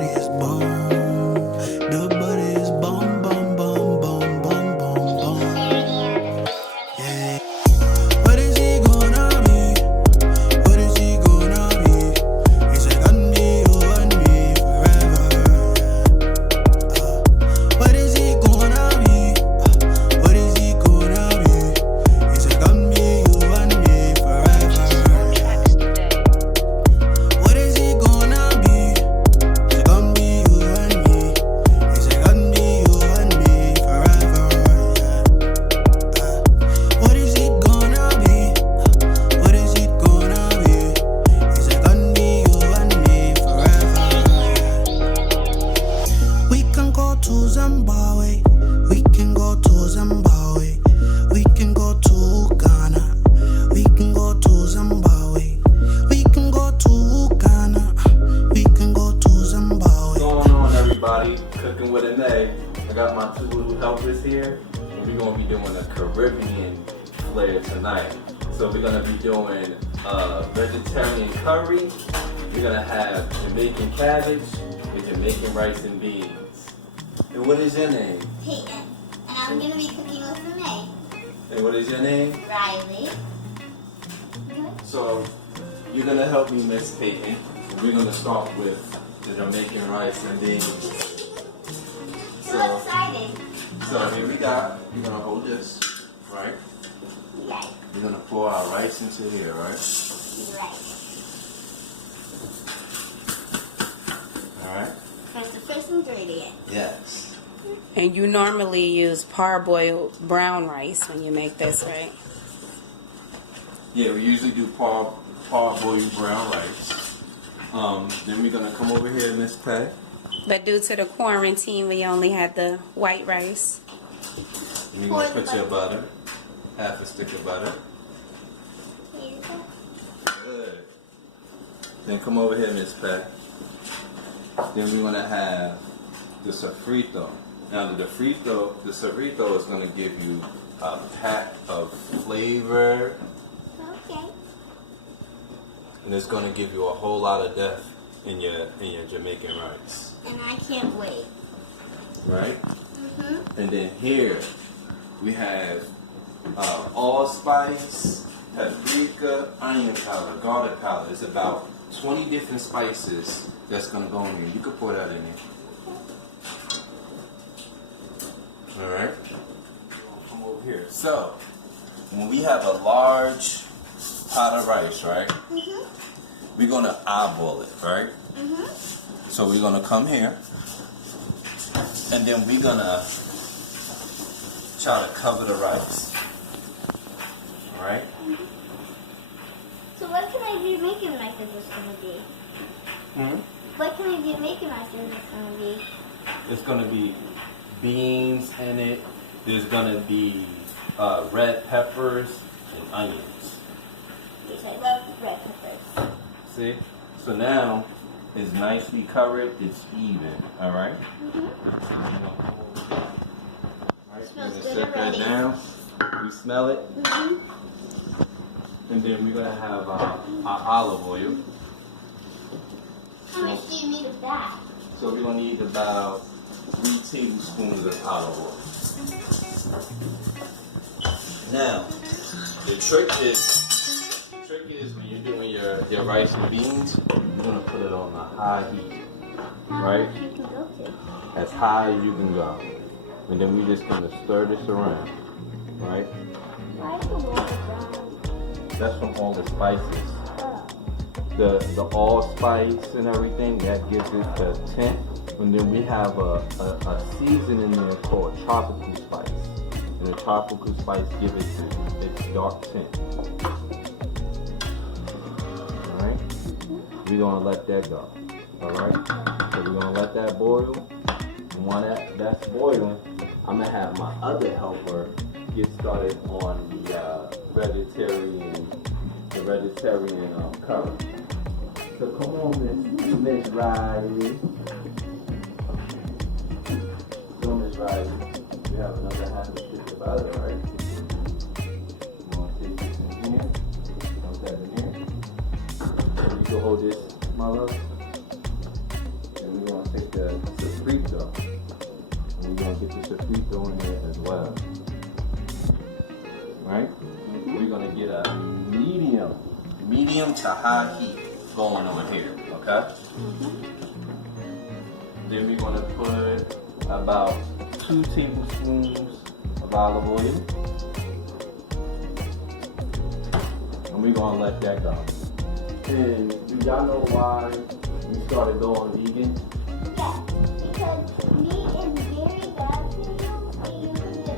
It's bomb. The body is bomb, bomb, bomb, bomb, bomb, bomb, bomb. Yeah. What is he gonna be? What is he gonna be? He said, "Got me, you and me forever." What is he gonna be? What is he gonna be? He said, "Got me, you and me forever." What is he gonna be? He said, "Got me, you and me." He said, "Got me, you and me forever." What is it gonna be? What is it gonna be? He said, "Got me, you and me forever." We can go to Zimbabwe. We can go to Zimbabwe. We can go to Ghana. We can go to Zimbabwe. We can go to Ghana. We can go to Zimbabwe. What's going on, everybody? Cooking with an egg. I got my two little helpers here, and we're gonna be doing a Caribbean flair tonight. So we're gonna be doing vegetarian curry. We're gonna have Jamaican cabbage with Jamaican rice and beans. And what is your name? Peyton, and I'm going to be cooking with Renee. And what is your name? Riley. So you're gonna help me, Miss Peyton. And we're gonna start with the Jamaican rice and beans. So excited. So here we got. You're gonna hold this, right? Right. We're gonna pour our rice into here, right? Right. All right. That's the first ingredient. Yes. And you normally use parboiled brown rice when you make this, right? Yeah, we usually do parboiled brown rice. Then we're gonna come over here, Miss Pei. But due to the quarantine, we only had the white rice. And you're gonna put your butter, half a stick of butter. Here you go. Good. Then come over here, Miss Pei. Then we're gonna have the Sofrito. Now the Sofrito is gonna give you a pack of flavor, Okay. and it's gonna give you a whole lot of depth in your Jamaican rice, And I can't wait. right? Mm-hmm. And then here we have allspice, paprika, onion powder, garlic powder. It's about 20 different spices that's gonna go in here. You could pour that in here. All right. Come over here. So when we have a large pot of rice, right? Mm-hmm. We're gonna eyeball it, right? Mm-hmm. So we're gonna come here, and then we're gonna try to cover the rice. All right? So what can I be making like this is going to be? What can I be making like this is going to be? It's gonna be beans in it. There's gonna be red peppers and onions. Because I love red peppers. See? So now it's nicely covered. It's even. All right. Mm-hmm. All right. Smells We're good gonna set that already. down. We smell it, Mm-hmm. and then we're gonna have our olive oil. How much do you need of that? So we're gonna need about 3 tablespoons of olive oil. Now, the trick is when you're doing your rice and beans, you're gonna put it on a high heat, right? You can go to. As high as you can go. And then we're just gonna stir this around, right? Why is the water brown? That's from all the spices. Oh. The allspice and everything, that gives it the tint. And then we have a season in there called tropical spice. And the tropical spice gives it its dark tint. Alright? We're gonna let that go. Alright? So we're gonna let that boil. And while that's boiling, I'm gonna have my other helper get started on the vegetarian curry. So come on, Miss Riley. So Miss Riley, we have another half a stick of butter, right? You want to take this in here? Dump that in here. So you can hold this, my love. And we're gonna the Sofrito. And we're gonna get the Sofrito in there as well. Right? We're gonna get a medium to high heat going on here, okay? Then we're gonna put about 2 tablespoons of olive oil. And we're gonna let that go. And do y'all know why we started going vegan? Yeah, because meat is very bad for you. We use it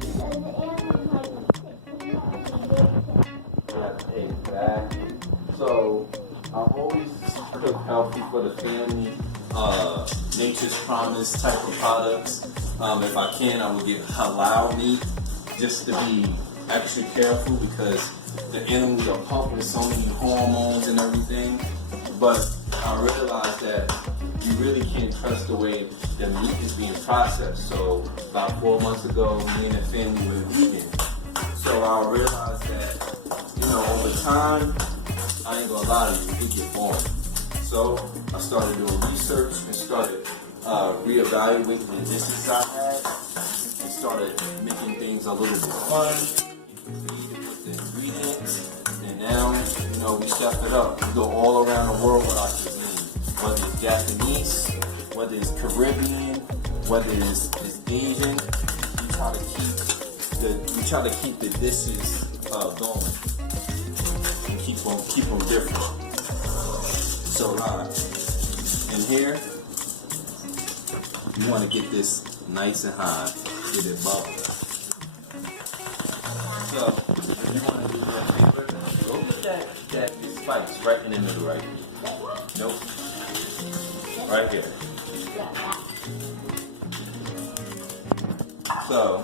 because the animals like sick and very sick. Exactly. So I always cook healthy for the family. Nature's Promise type of products. If I can, I would get halal meat just to be extra careful because the animals are pumping so many hormones and everything. But I realized that you really can't trust the way the meat is being processed. So about 4 months ago, me and the family were vegan. So I realized that, over time, I ain't gonna lie to you, it get boring. So I started doing research and started reevaluating the dishes I had and started making things a little bit fun, creative with the ingredients, and now, we step it up. We go all around the world with our cuisine, whether it's Japanese, whether it's Caribbean, whether it's Asian. We try to keep the dishes going and keep them different. So in here, you want to get this nice and high, get it bubbling. So you want to do that paper, go with that spice right in the middle right here. Nope. Right here. So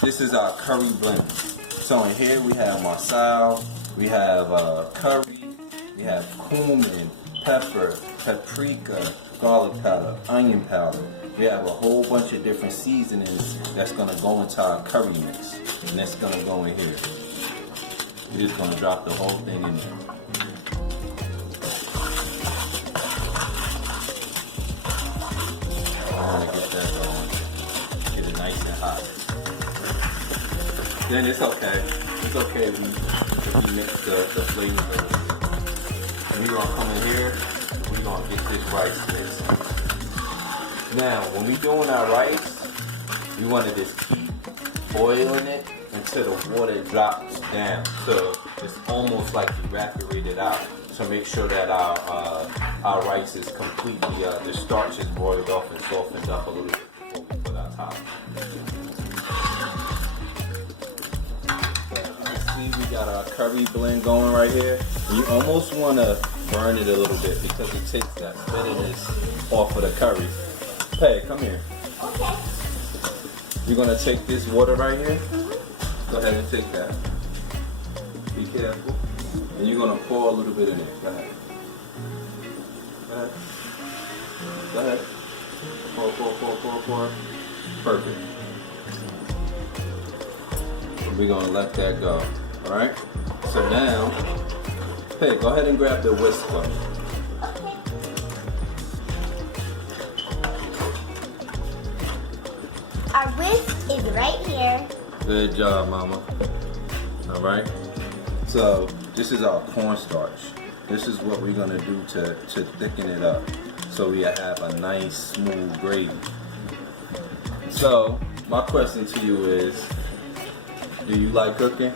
this is our curry blend. So in here we have masala, we have curry, we have cumin, pepper, paprika, garlic powder, onion powder. We have a whole bunch of different seasonings that's gonna go into our curry mix, and that's gonna go in here. We're just gonna drop the whole thing in there. I wanna get that going. Get it nice and hot. Then it's okay. It's okay if we mix the flavors. And we're gonna come in here, we're gonna get this rice mixed. Now, when we're doing our rice, we want to just keep boiling it until the water drops down. So it's almost like evaporated out. So make sure that our rice is completely, the starch is boiled off and softened up a little bit before we put our top. See, we got our curry blend going right here. You almost want to burn it a little bit because it takes that bitterness off of the curry. Hey, come here. Okay. You're going to take this water right here. Mm-hmm. Go ahead and take that. Be careful. And you're going to pour a little bit in it. Go ahead. Go ahead. Go ahead. Pour. Perfect. We're going to let that go. Alright? So now, hey, go ahead and grab the whisk one. Okay. Our whisk is right here. Good job, Mama. Alright? So, this is our cornstarch. This is what we're going to do to thicken it up. So we have a nice, smooth gravy. So, my question to you is, do you like cooking?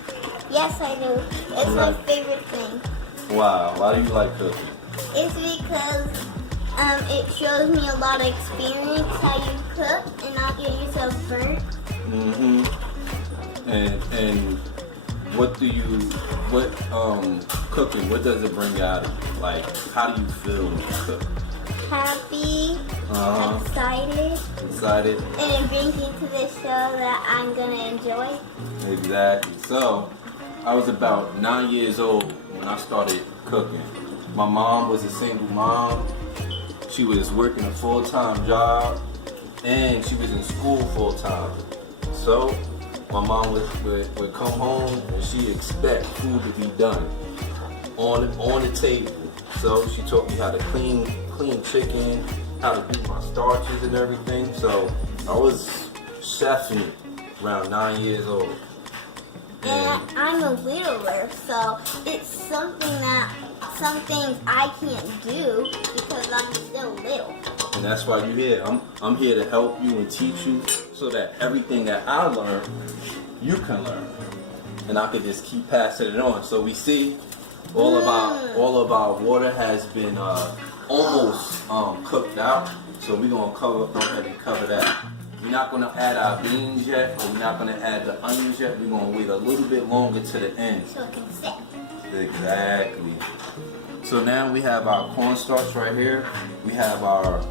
Yes, I do. It's my favorite thing. Wow, why do you like cooking? It's because it shows me a lot of experience how you cook and not get yourself burnt. Mm-hmm. And cooking, what does it bring out of you? Like, how do you feel when you cook? Happy, excited, and it brings me to this show that I'm gonna enjoy. Exactly. So, I was about 9 years old when I started cooking. My mom was a single mom. She was working a full-time job, and she was in school full-time. So, my mom would come home and she expect food to be done on the table. So she taught me how to clean chicken, how to do my starches and everything. So I was chefing around 9 years old. And I'm a littler, so it's some things I can't do because I'm still little. And that's why you're here. I'm here to help you and teach you so that everything that I learned, you can learn. And I can just keep passing it on. So we see all of our water has been almost cooked out. So we're gonna go ahead and cover that. We're not gonna add our beans yet, or we're not gonna add the onions yet. We're gonna wait a little bit longer to the end. So it can sit. Exactly. So now we have our cornstarch right here. We have our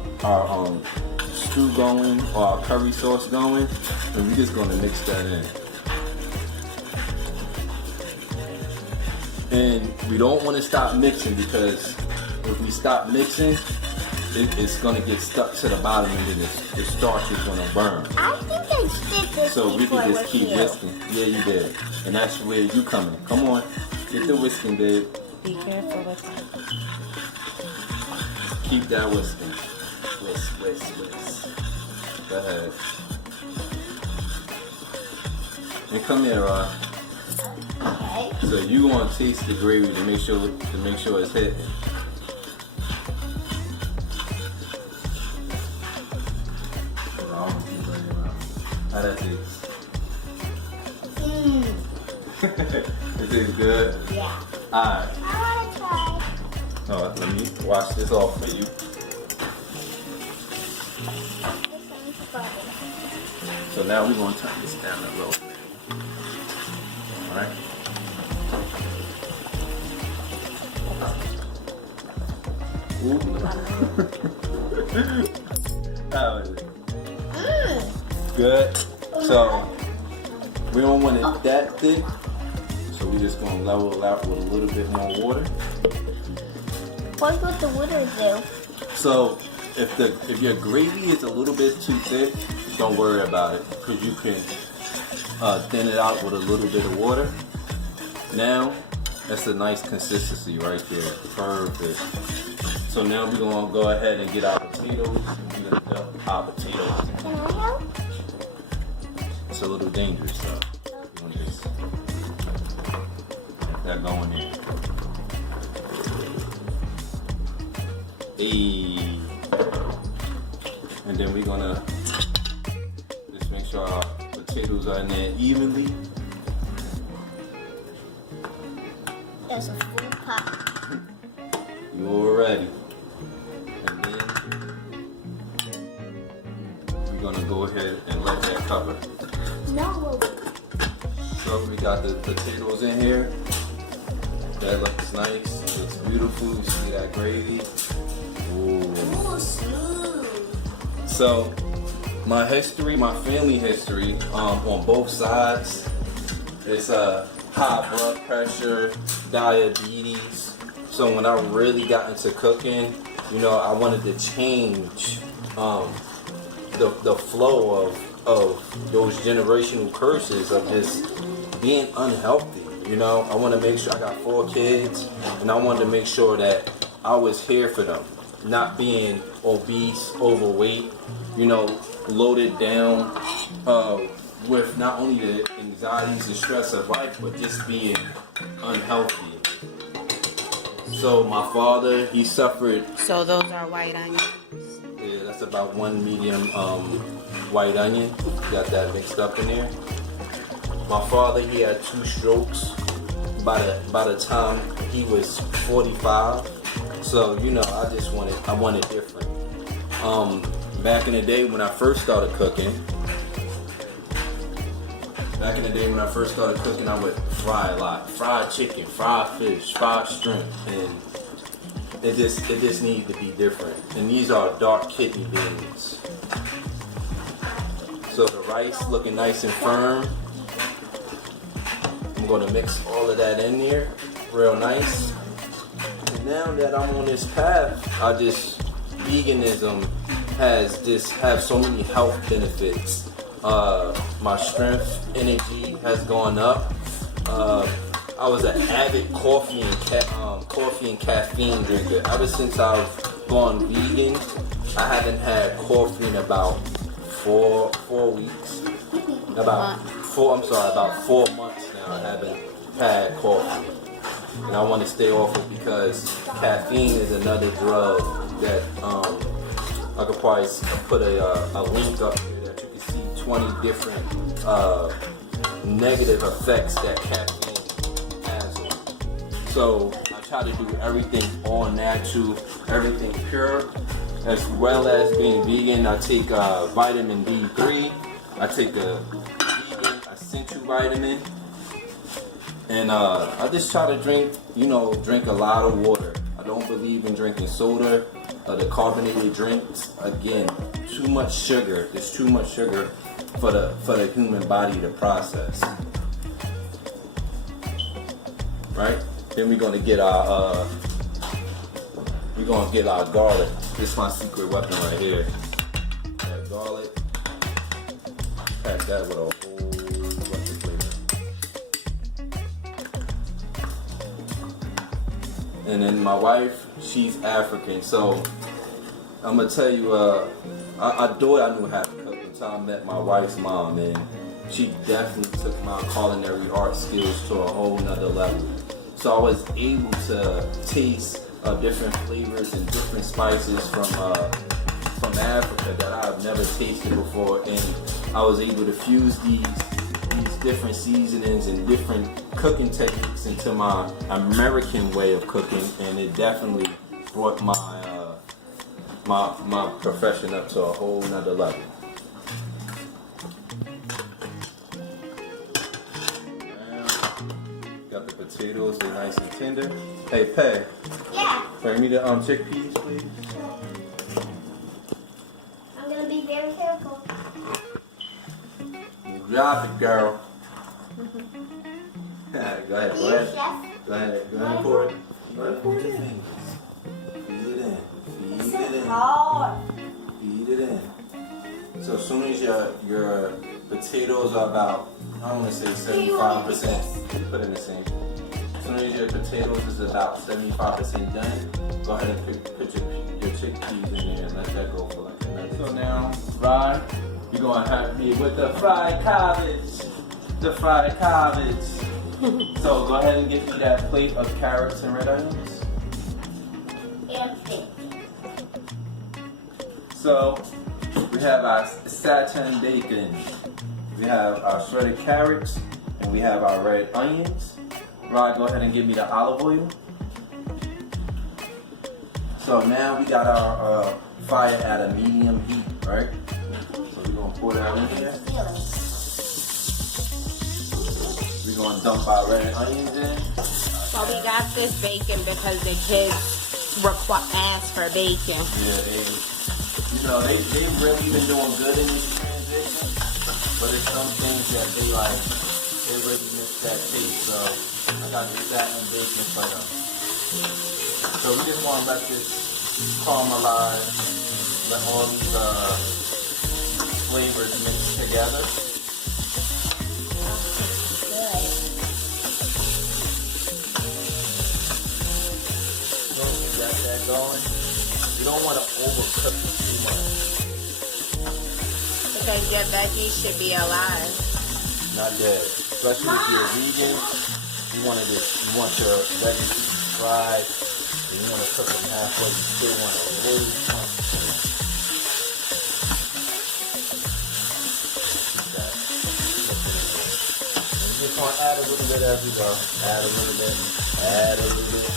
stew going, or our curry sauce going, and we're just gonna mix that in. And we don't want to stop mixing, because if we stop mixing, it's gonna get stuck to the bottom, and then the starch is gonna burn. I think I did this So we before can just with keep you. whisking. Yeah, you did. And that's where you come in. Come on, get the whisking, babe. Be careful with that. Keep that whisking. Whisk, whisk, whisk. Go ahead. And come here, Rod. Okay. So you want to taste the gravy to make sure it's hitting. How that taste? It tastes good. Yeah. Alright. I want to try. Oh, let me wash this off for you. This one's butter. So now we're gonna turn this down a little bit. Alright. Ooh. How is it? Good. So we don't want it that thick. So we're just gonna level it out with a little bit more water. What would the water do? So if your gravy is a little bit too thick, don't worry about it, because you can thin it out with a little bit of water. Now that's a nice consistency right there. Perfect. So now we're gonna go ahead and get our potatoes. We're gonna dump our potatoes. Can I help? It's a little dangerous though. You want to just get that going in. Hey. And then we're gonna just make sure our potatoes are in there evenly. There's a full pot. You're ready. And then we're gonna go ahead and let that cover. No. So we got the potatoes in here. That looks nice. Looks beautiful. You see that gravy? Ooh. Ooh, smooth. So my family history, on both sides, is high blood pressure, diabetes. So when I really got into cooking, I wanted to change the flow of those generational curses of just being unhealthy. I want to make sure I got 4 kids, and I wanted to make sure that I was here for them, not being obese, overweight, loaded down with not only the anxieties and stress of life, but just being unhealthy. So my father, he suffered. So those are white onions. Yeah, that's about 1 medium white onion. Got that mixed up in there. My father, he had 2 strokes by the time he was 45. So I wanted different. Back in the day when I first started cooking, I would fry a lot. Fried chicken, fried fish, fried shrimp, and it just needed to be different. And these are dark kidney beans. So the rice looking nice and firm. I'm gonna mix all of that in there, real nice. And now that I'm on this path, veganism have so many health benefits. My strength, energy has gone up. I was an avid coffee and caffeine drinker ever since I've gone vegan. I haven't had coffee in about 4 weeks. About 4 months now. I haven't had coffee. And I want to stay off it because caffeine is another drug that I could probably put a link up here that you can see 20 different negative effects that caffeine has on. So I try to do everything all natural, everything pure, as well as being vegan. I take vitamin D3. I take a vegan essential vitamin. And I just try to drink a lot of water. I don't believe in drinking soda, the carbonated drinks. Again, too much sugar. There's too much sugar for the human body to process. Right? Then we're gonna get our garlic. This is my secret weapon right here. That garlic. Pack that with a whole bunch of flavor. And then my wife, she's African, so I'm gonna tell you, I knew how to cook until I met my wife's mom, and she definitely took my culinary art skills to a whole nother level. So I was able to taste different flavors and different spices from Africa that I've never tasted before, and I was able to fuse these different seasonings and different cooking techniques into my American way of cooking, and it definitely brought my profession up to a whole nother level. Got the potatoes, they're nice and tender. Hey, Pay. Yeah. Bring me the chickpeas, please. I'm gonna be very careful. Drop it, girl. Go ahead. Yes, chef. Go ahead and pour it. Go ahead and put your fingers. Feed it in. It's Feed it in. hard. Feed it in. So as soon as your potatoes are about, I don't want to say 75%, put in the same. As soon as your potatoes is about 75% done, go ahead and put your chickpeas in there and let that go for like a minute. So now, Rod, you're going to help me with the fried cabbage. The fried cabbage. So go ahead and get me that plate of carrots and red onions. Empty. So we have our Seitan Bacon. We have our shredded carrots, and we have our red onions. Rod, go ahead and give me the olive oil. So now we got our fire at a medium heat, right? So we're gonna pour that in here. We're gonna dump our red onions in. Well, we got this bacon because the kids asked for bacon. Yeah, they've really been doing good in this transition, but it's some things that they really miss that taste. So I got the Seitan Bacon for them. So we just want to let this caramelize, let all these flavors mix together. Got that going. You don't want to overcook it too much. Because your veggies should be alive. Not dead. Especially if you're vegan, you want your veggies to be fried, and you want to cook them halfway. You still want a little chunk. Keep that. And you just want to add a little bit as we go. Add a little bit. Add a little bit.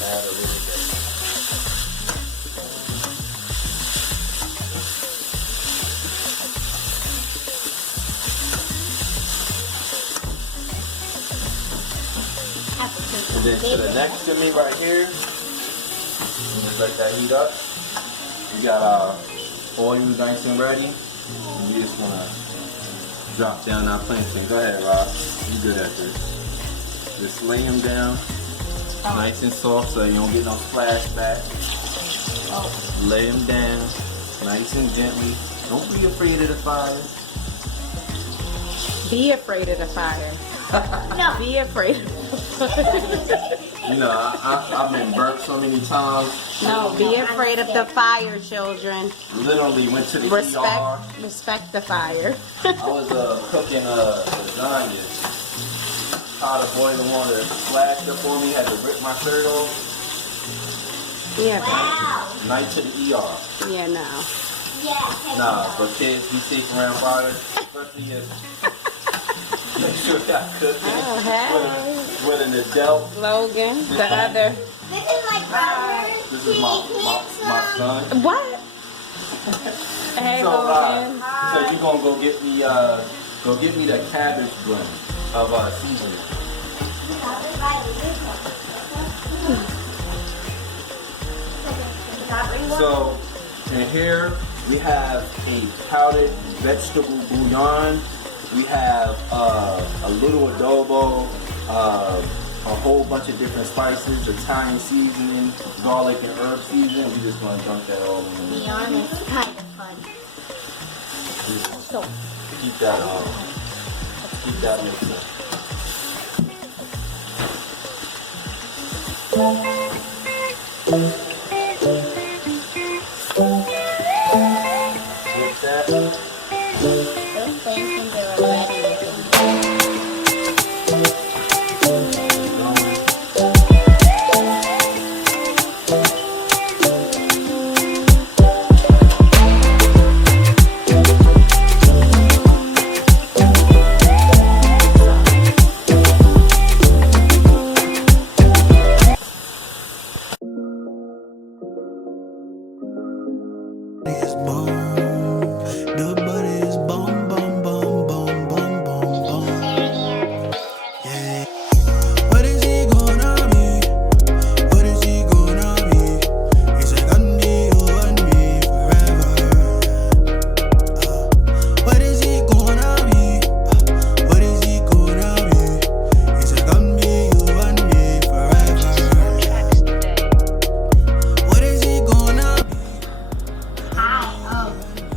Add a little bit. And then to the next to me right here, just let that heat up. We got our oil nice and ready. And we just want to drop down our plantain. Go ahead, Rob. You good at this. Just lay them down. Nice and soft so you don't get no splashback. Lay them down nice and gently. Don't be afraid of the fire. Be afraid of the fire. No. Be afraid. You know, I've been burnt so many times. No, be afraid of the fire, children. Literally went to the Respect the fire. I was cooking lasagna. Pot of boiling water splashed up on me. Had to rip my shirt off. Yeah. Wow. Night to the ER. Yeah, no. Yeah. Nah, but kids be safe around fire, especially if make sure y'all cooking Oh, hey. with an adult. Logan, the other. This is my brother. This is my son. What? Hey, So, Logan. so you gonna go get me the cabbage blend of seasoning. So in here we have a powdered vegetable bouillon. We have a little adobo, a whole bunch of different spices, Italian seasoning, garlic and herb seasoning. We just gonna dump that all in To there. be honest, it's kind of fun. So, Keep that mixed up. Mix that. Those things are already Is bomb. The butter is bomb, bomb, bomb, bomb, bomb, bomb, bomb. Yeah. What is he gonna be? What is he gonna be? He's like, I need you and me forever. What is he gonna be? What is he gonna be? He's like, I need you and me forever. What is he gonna be? Hi,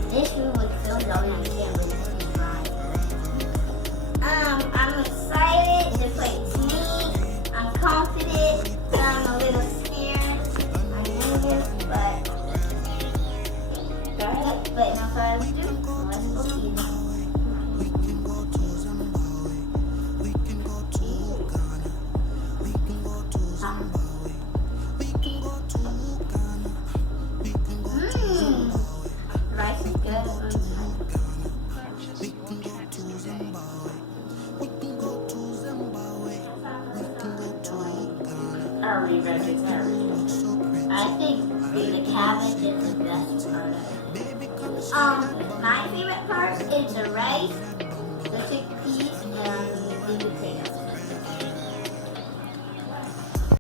this room was filmed on my camera. I'm excited to play me. I'm confident. I'm a little scared. I'm nervous, but no further ado, let's go see them. We can go to Zimbabwe. We can go to Ghana. We can go to Zimbabwe. We can go to Ghana. We can go to Zimbabwe. Rice is good. We can go to Zimbabwe. We can go to Zimbabwe. We can go to Ghana. are we vegetarian? So pretty. I think the cabbage is the best part of it. Baby, come My favorite part is the rice, the chickpeas,